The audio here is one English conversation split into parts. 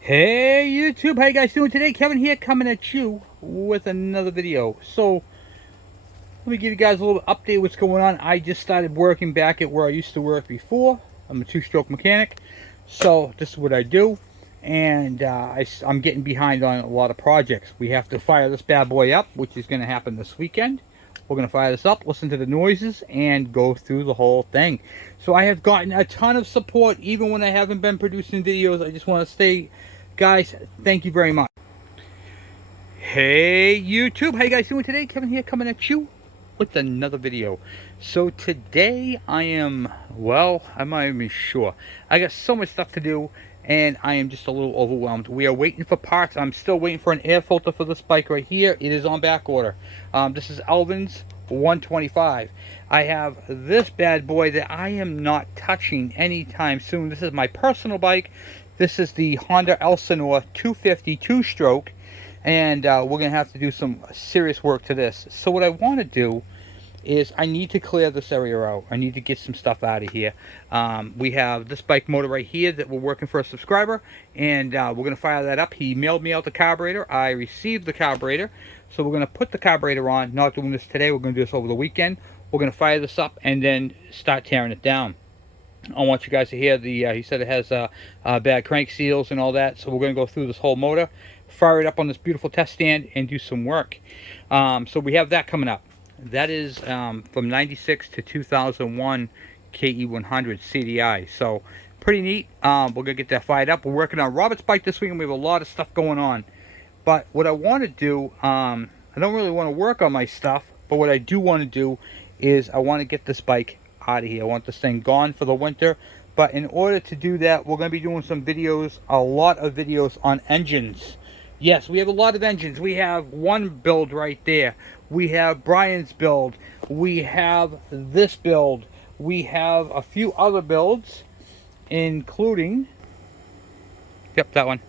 Hey YouTube, how you guys doing today? Kevin here coming at you with another video. So let me give you guys a little update what's going on. I just started working back at where I used to work before. I'm a two-stroke mechanic. So this is what I do. And I'm getting behind on a lot of projects. We have to fire this bad boy up, which is going to happen this weekend. We're going to fire this up, listen to the noises, and go through the whole thing. So I have gotten a ton of support, even when I haven't been producing videos. I just want to say, guys, thank you very much. Hey YouTube, how you guys doing today? Kevin here coming at you with another video. So today I'm not even sure. I got so much stuff to do and I am just a little overwhelmed. We are waiting for parts. I'm still waiting for an air filter for this bike right here. It is on back order. This is Elvin's 125. I have this bad boy that I am not touching anytime soon. This is my personal bike. This is the Honda Elsinore 250 two-stroke, and we're gonna have to do some serious work to this. So what I want to do is I need to clear this area out. I need to get some stuff out of here. We have this bike motor right here that we're working for a subscriber, and we're gonna fire that up. He mailed me out the carburetor. I received the carburetor, so we're gonna put the carburetor on. Not doing this today, we're gonna do this over the weekend. We're gonna fire this up and then start tearing it down. I want you guys to hear he said it has bad crank seals and all that, so we're going to go through this whole motor, fire it up on this beautiful test stand, and do some work. So we have that coming up. That is from 96 to 2001 KE100 CDI, so pretty neat. We're going to get that fired up. We're working on Robert's bike this week, and we have a lot of stuff going on. But what I want to do, I don't really want to work on my stuff, but what I do want to do is I want to get this bike out of here. I want this thing gone for the winter. But in order to do that, we're going to be doing some videos, a lot of videos on engines. Yes, we have a lot of engines. We have one build right there. We have Brian's build. We have this build. We have a few other builds, including, yep, that one.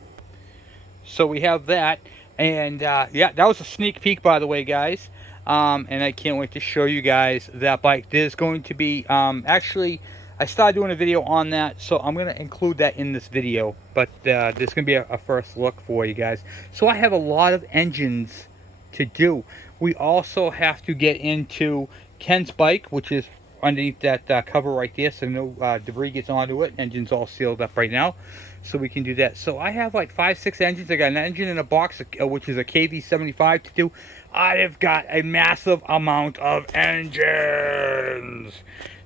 So we have that, and yeah, that was a sneak peek, by the way, guys. And I can't wait to show you guys that bike. There's going to be actually, I started doing a video on that, so I'm going to include that in this video. But there's going to be a first look for you guys. So I have a lot of engines to do. We also have to get into Ken's bike, which is underneath that cover right there, so no debris gets onto it. Engine's all sealed up right now, so we can do that. So I have like 5-6 engines. I got an engine in a box, which is a KV75 to do. I've got a massive amount of engines,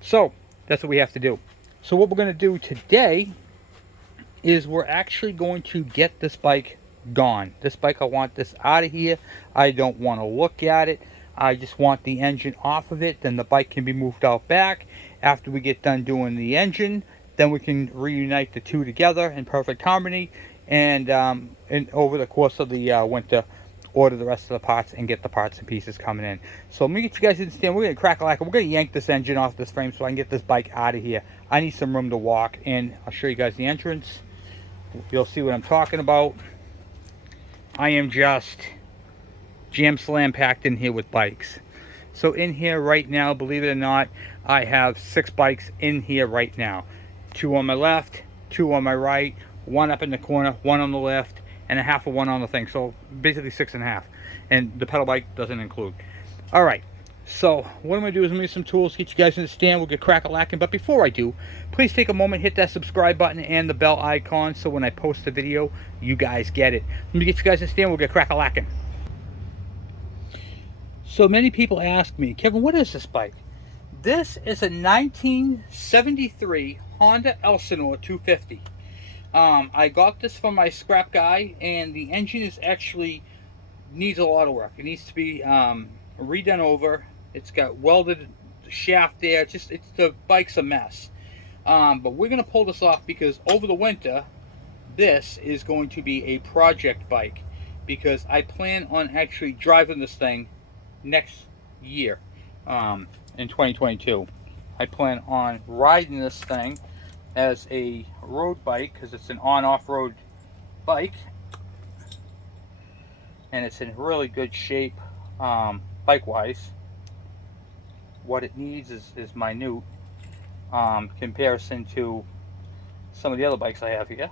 so that's what we have to do. So what we're going to do today is we're actually going to get this bike gone. This bike, I want this out of here. I don't want to look at it. I just want the engine off of it. Then the bike can be moved out back. After we get done doing the engine, then we can reunite the two together in perfect harmony. And over the course of the winter, order the rest of the parts and get the parts and pieces coming in. So let me get you guys to understand. We're going to crack a lack. We're going to yank this engine off this frame so I can get this bike out of here. I need some room to walk, and I'll show you guys the entrance. You'll see what I'm talking about. I am just jam slam packed in here with bikes. So in here right now, believe it or not, I have 6 bikes in here right now. 2 on my left, 2 on my right, 1 up in the corner, 1 on the left, and a half of 1 on the thing. So basically 6.5. And the pedal bike doesn't include. All right. So what I'm going to do is I'm going to use some tools to get you guys in the stand. We'll get crack-a-lacking. But before I do, please take a moment, hit that subscribe button and the bell icon so when I post a video, you guys get it. Let me get you guys in the stand. We'll get crack-a-lacking. So many people ask me, Kevin, what is this bike? This is a 1973 Honda Elsinore 250. I got this from my scrap guy, and the engine is actually needs a lot of work. It needs to be redone over. It's got welded shaft there. It's the bike's a mess. But we're gonna pull this off because over the winter, this is going to be a project bike because I plan on actually driving this thing next year in 2022. I plan on riding this thing as a road bike because it's an on-off-road bike and it's in really good shape bike-wise. What it needs is minute comparison to some of the other bikes I have here.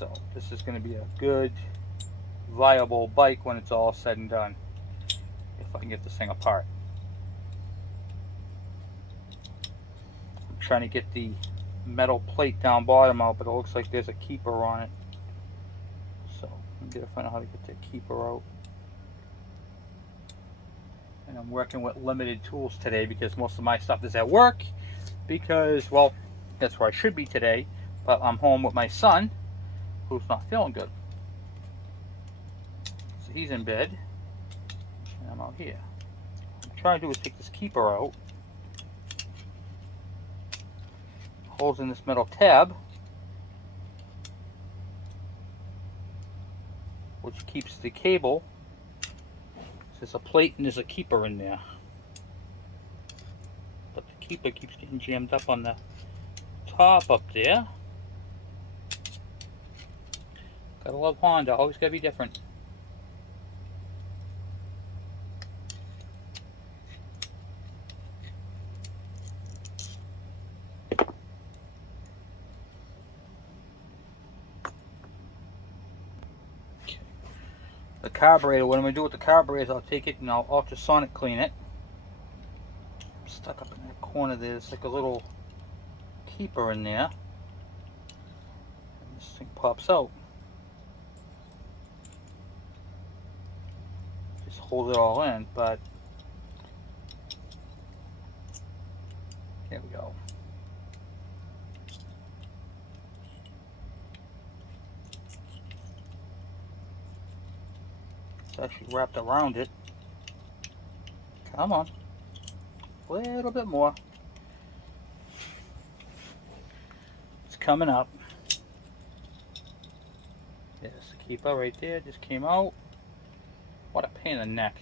So this is going to be a good, viable bike when it's all said and done, if I can get this thing apart. I'm trying to get the metal plate down bottom out, but it looks like there's a keeper on it. So I'm going to find out how to get that keeper out. And I'm working with limited tools today because most of my stuff is at work, because, well, that's where I should be today, but I'm home with my son, who's not feeling good. So he's in bed, and I'm out here. What I'm trying to do is take this keeper out. Holes in this metal tab, which keeps the cable. There's a plate and there's a keeper in there. But the keeper keeps getting jammed up on the top up there. Gotta love Honda, always gotta be different. The carburetor, what I'm going to do with the carburetor is I'll take it and I'll ultrasonic clean it. I'm stuck up in that corner, there's like a little keeper in there. And this thing pops out. Just hold it all in, but there we go. Actually wrapped around it. Come on, a little bit more. It's coming up. There's the keeper right there, just came out. What a pain in the neck.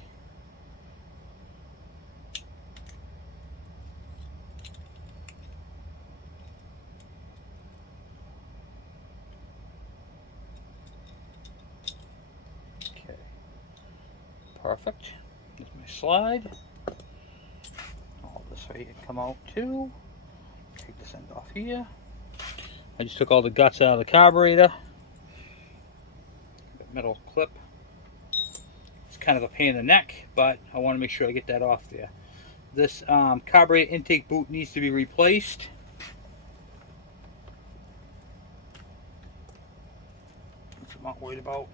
Perfect. There's my slide. All this right here come out too. Take this end off here. I just took all the guts out of the carburetor. The metal clip. It's kind of a pain in the neck, but I want to make sure I get that off there. This carburetor intake boot needs to be replaced. Which I'm not worried about.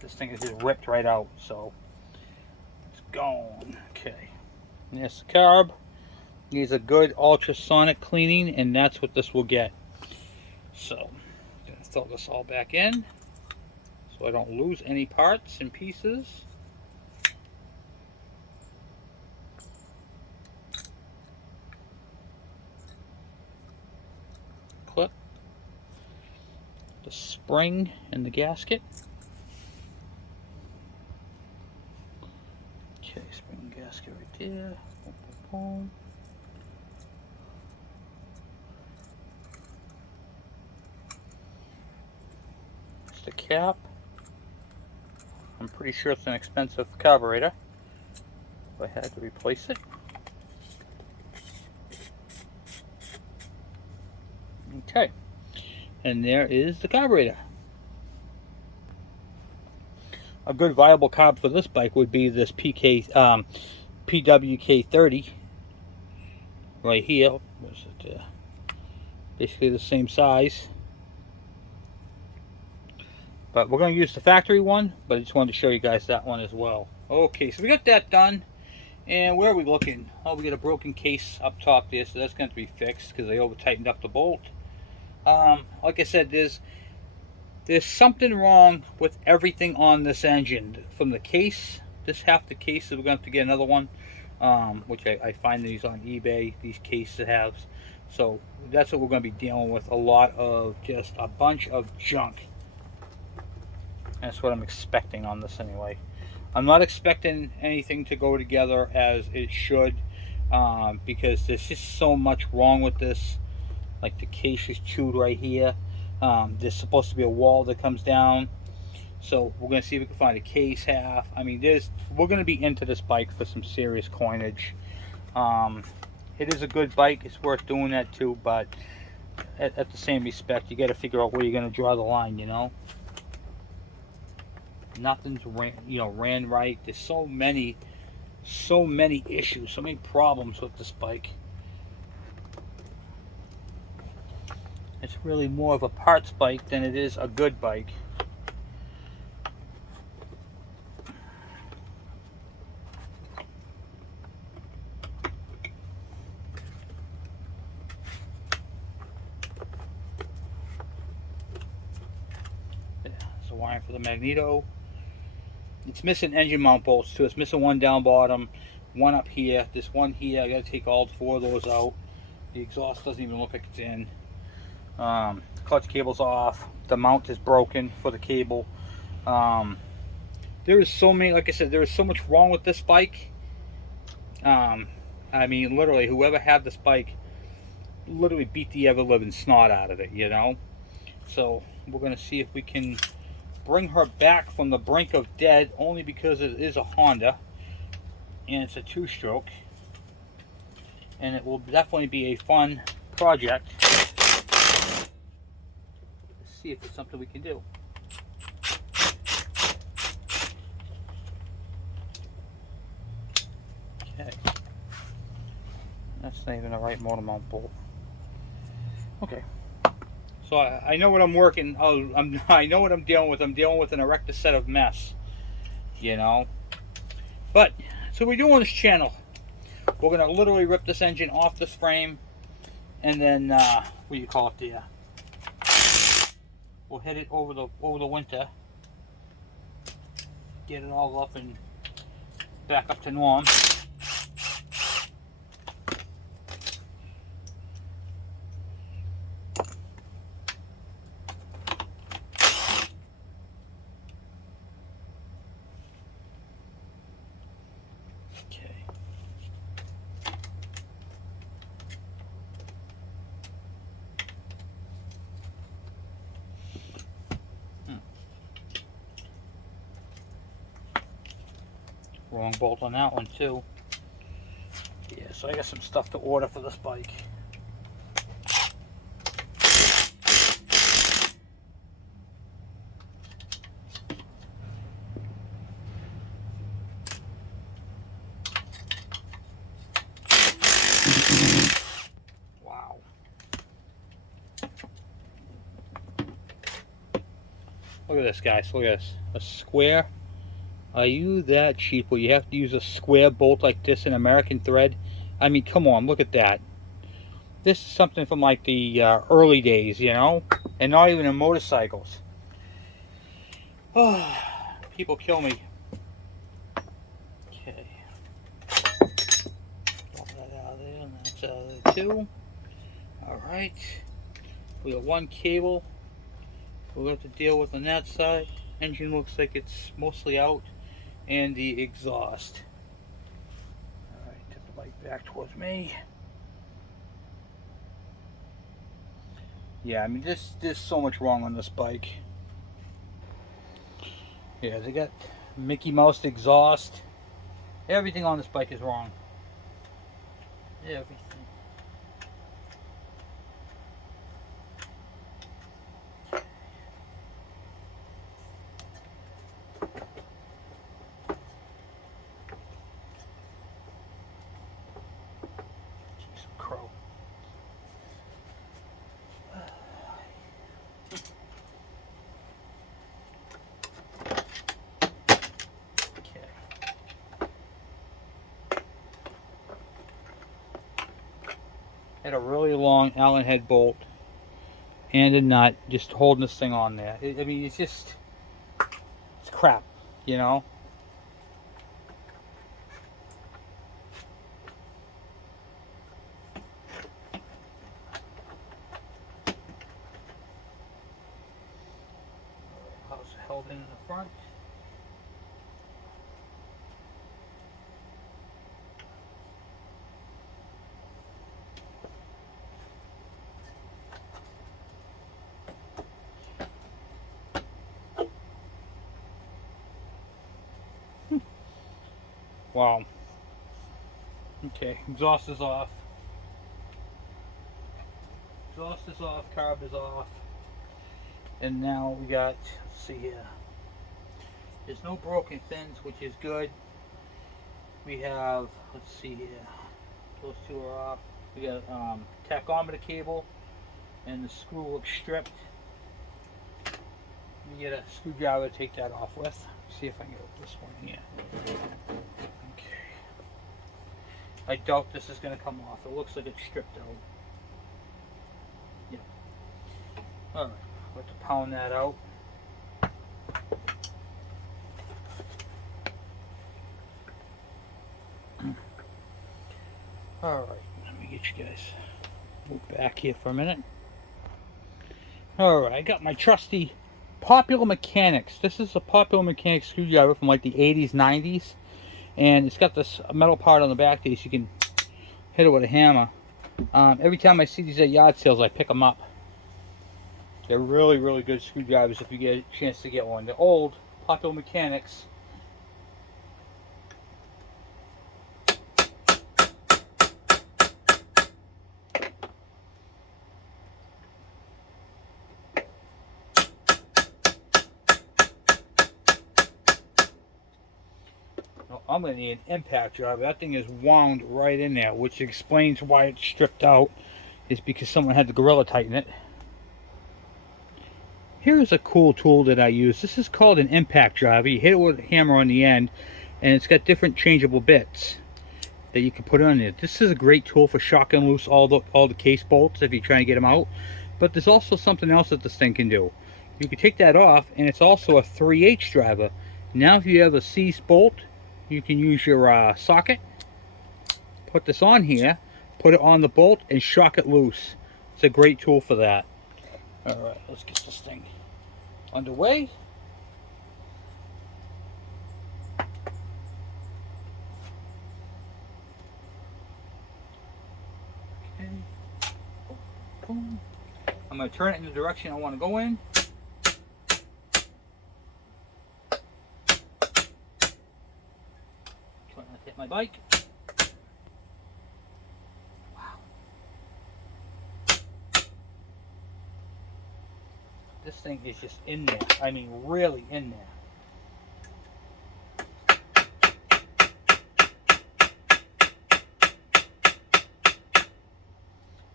This thing is just ripped right out, so it's gone. Okay, and there's the carb. Needs a good ultrasonic cleaning, and that's what this will get. So I'm gonna throw this all back in so I don't lose any parts and pieces. Clip the spring and the gasket. Okay, spring gasket right there. Boom, boom, boom. It's the cap. I'm pretty sure it's an expensive carburetor. If I had to replace it. Okay, and there is the carburetor. A good viable carb for this bike would be this PWK30 right here. What's it? Basically the same size. But we're going to use the factory one, but I just wanted to show you guys that one as well. Okay, so we got that done. And where are we looking? Oh, we got a broken case up top there, so that's going to be fixed because they over-tightened up the bolt. Like I said, there's something wrong with everything on this engine. From the case, this half the case, we're going to have to get another one, which I find these on eBay, these cases have. So that's what we're going to be dealing with, a lot of just a bunch of junk. That's what I'm expecting on this anyway. I'm not expecting anything to go together as it should, because there's just so much wrong with this. Like the case is chewed right here. There's supposed to be a wall that comes down. So we're gonna see if we can find a case half. I mean, we're gonna be into this bike for some serious coinage. Um, it is a good bike. It's worth doing that too, but at the same respect, you got to figure out where you're gonna draw the line. You know, nothing's ran right. There's so many issues, so many problems with this bike. It's really more of a parts bike than it is a good bike. There's a wire for the magneto. It's missing engine mount bolts too. It's missing one down bottom, one up here, this one here. I gotta take all four of those out. The exhaust doesn't even look like it's in. The clutch cable's off. The mount is broken for the cable. There is so many, like I said, there is so much wrong with this bike. I mean, literally, whoever had this bike literally beat the ever living snot out of it, you know? So we're gonna see if we can bring her back from the brink of dead, only because it is a Honda and it's a two-stroke, and it will definitely be a fun project. Let's see if it's something we can do. Okay, that's not even the right motor mount bolt. Okay, so I know what I'm working. I know what I'm dealing with. I'm dealing with an erector set of mess, you know. But so we do on this channel, we're gonna literally rip this engine off this frame, and then what do you call it there? We'll hit it over the winter, get it all up and back up to norm. Okay. Wrong bolt on that one too. Yeah, so I got some stuff to order for this bike. Wow. Look at this, guys. Look at this. A square. Are you that cheap where you have to use a square bolt like this in American thread? I mean, come on, look at that. This is something from like the early days, you know? And not even in motorcycles. Oh, people kill me. Okay. Pull that out of there, and that's out of there too. Alright. We got one cable we'll have to deal with on that side. Engine looks like it's mostly out. And the exhaust. Alright, tip the light back towards me. Yeah, I mean, there's so much wrong on this bike. Yeah, they got Mickey Mouse exhaust. Everything on this bike is wrong. Everything. Some crow. Had a really long Allen head bolt and a nut just holding this thing on there. I mean, it's crap, you know. How's it held in the front? Wow. Okay, exhaust is off. Exhaust is off, carb is off. And now we got, let's see here. There's no broken fins, which is good. We have, let's see here. Those two are off. We got tachometer cable, and the screw looks stripped. Let me get a screwdriver to take that off with. See if I can get this one here. Okay. I doubt this is going to come off. It looks like it's stripped out. Yep. Alright, we'll have to pound that out. Alright, let me get you guys move back here for a minute. Alright, I got my trusty Popular Mechanics. This is a Popular Mechanics screwdriver from like the 80s, 90s. And it's got this metal part on the back there so you can hit it with a hammer. Every time I see these at yard sales, I pick them up. They're really, really good screwdrivers if you get a chance to get one. They're old, Popular Mechanics. I'm going to need an impact driver. That thing is wound right in there, which explains why it's stripped out. Is because someone had to Gorilla Tighten it. Here's a cool tool that I use. This is called an impact driver. You hit it with a hammer on the end, and it's got different changeable bits that you can put on it. This is a great tool for shocking loose all the case bolts if you're trying to get them out. But there's also something else that this thing can do. You can take that off, and it's also a 3/8 driver. Now if you have a seized bolt, you can use your socket, put this on here, put it on the bolt, and shock it loose. It's a great tool for that. Alright, let's get this thing underway. Okay. Boom. I'm going to turn it in the direction I want to go in. Try not to hit my bike. Wow. This thing is just in there. I mean, really in there.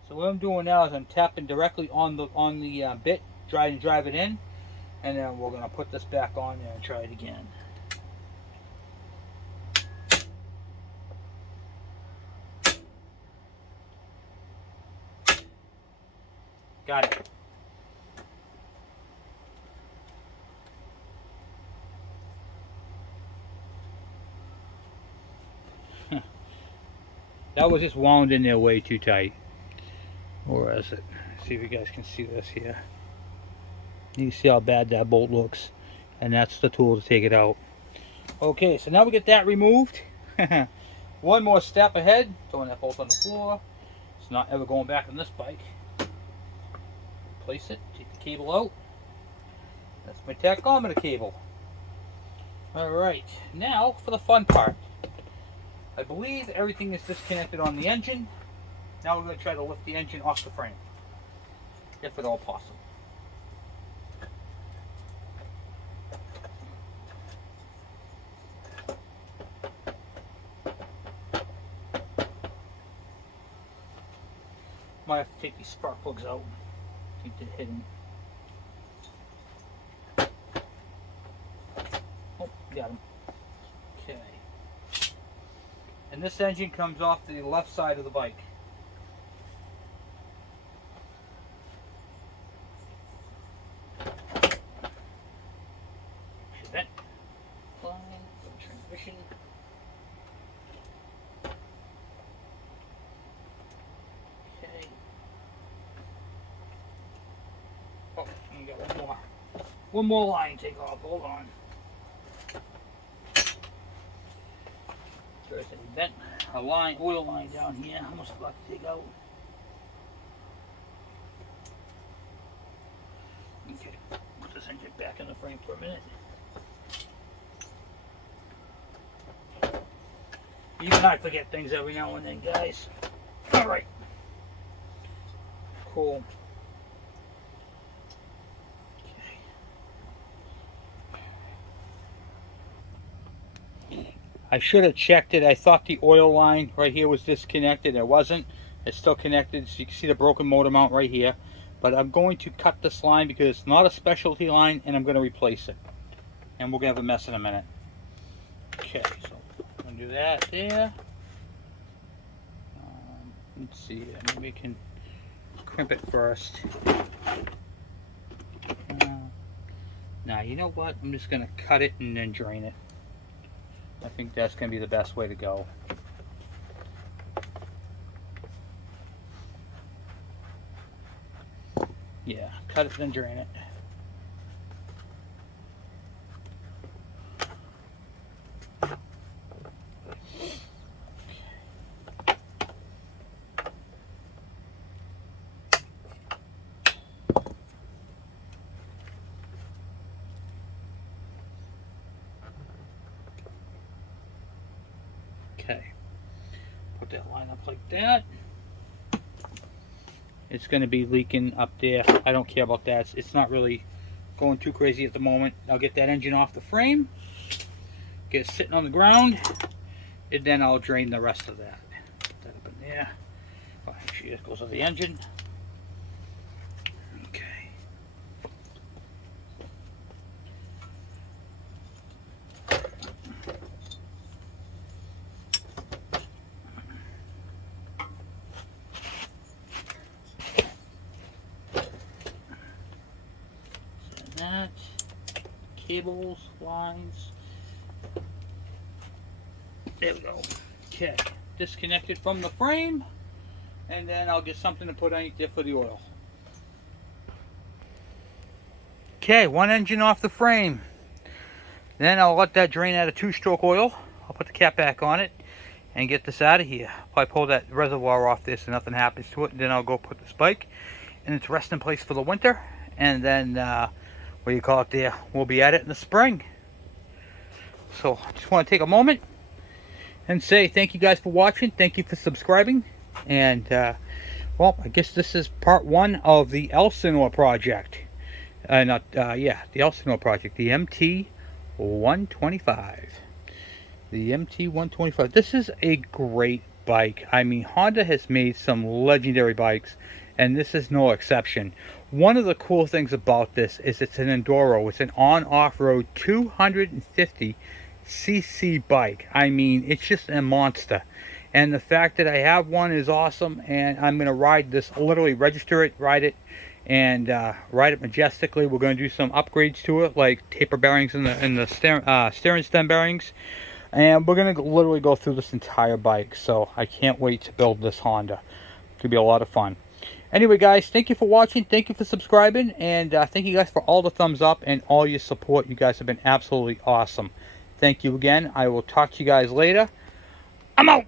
So what I'm doing now is I'm tapping directly on the bit, trying to drive it in, and then we're going to put this back on there and try it again. Got it. That was just wound in there way too tight. Or is it? See if you guys can see this here. You see how bad that bolt looks. And that's the tool to take it out. Okay, so now we get that removed. One more step ahead. Throwing that bolt on the floor. It's not ever going back on this bike. Place it, take the cable out. That's my tachometer cable. Alright, now for the fun part. I believe everything is disconnected on the engine. Now we're going to try to lift the engine off the frame, if at all possible. Might have to take these spark plugs out. Keep it hidden. Oh, got him. Okay. And this engine comes off the left side of the bike. Vent. Line. Transmission. Okay. Oh, you got one more. One more line to take off. Hold on. There's a vent, a line, oil line down here. I almost forgot to take out. Okay, put this engine back in the frame for a minute. Even I forget things every now and then, guys. Alright. Cool. I should have checked it. I thought the oil line right here was disconnected. It wasn't. It's still connected, so you can see the broken motor mount right here. But I'm going to cut this line because it's not a specialty line, and I'm going to replace it. And we're going to have a mess in a minute. Okay, so I'm going to do that there. Let's see here. Maybe we can crimp it first. Now, you know what? I'm just going to cut it and then drain it. I think that's going to be the best way to go. Yeah, cut it then drain it. Okay, put that line up like that. It's going to be leaking up there. I don't care about that. It's not really going too crazy at the moment. I'll get that engine off the frame, get it sitting on the ground, and then I'll drain the rest of that. Put that up in there. Oh, actually, it goes on the engine. Okay. That, cables, lines. There we go. Okay, disconnected from the frame, and then I'll get something to put underneath there for the oil. Okay, one engine off the frame. Then I'll let that drain out of 2-stroke oil. I'll put the cap back on it and get this out of here. Probably pull that reservoir off this so nothing happens to it, and then I'll go put this bike in its resting place for the winter, and then what do you call it there, we'll be at it in the spring. So I just want to take a moment and say thank you guys for watching. Thank you for subscribing. And well, I guess this is part 1 of the Elsinore project. The Elsinore project, the MT125. The MT125. This is a great bike. I mean, Honda has made some legendary bikes, and this is no exception. One of the cool things about this is it's an enduro. It's an on-off-road 250cc bike. I mean, it's just a monster. And the fact that I have one is awesome, and I'm going to ride this, literally register it, ride it, and ride it majestically. We're going to do some upgrades to it, like taper bearings in the steering stem bearings. And we're going to literally go through this entire bike. So I can't wait to build this Honda. It's going to be a lot of fun. Anyway, guys, thank you for watching. Thank you for subscribing. And thank you guys for all the thumbs up and all your support. You guys have been absolutely awesome. Thank you again. I will talk to you guys later. I'm out.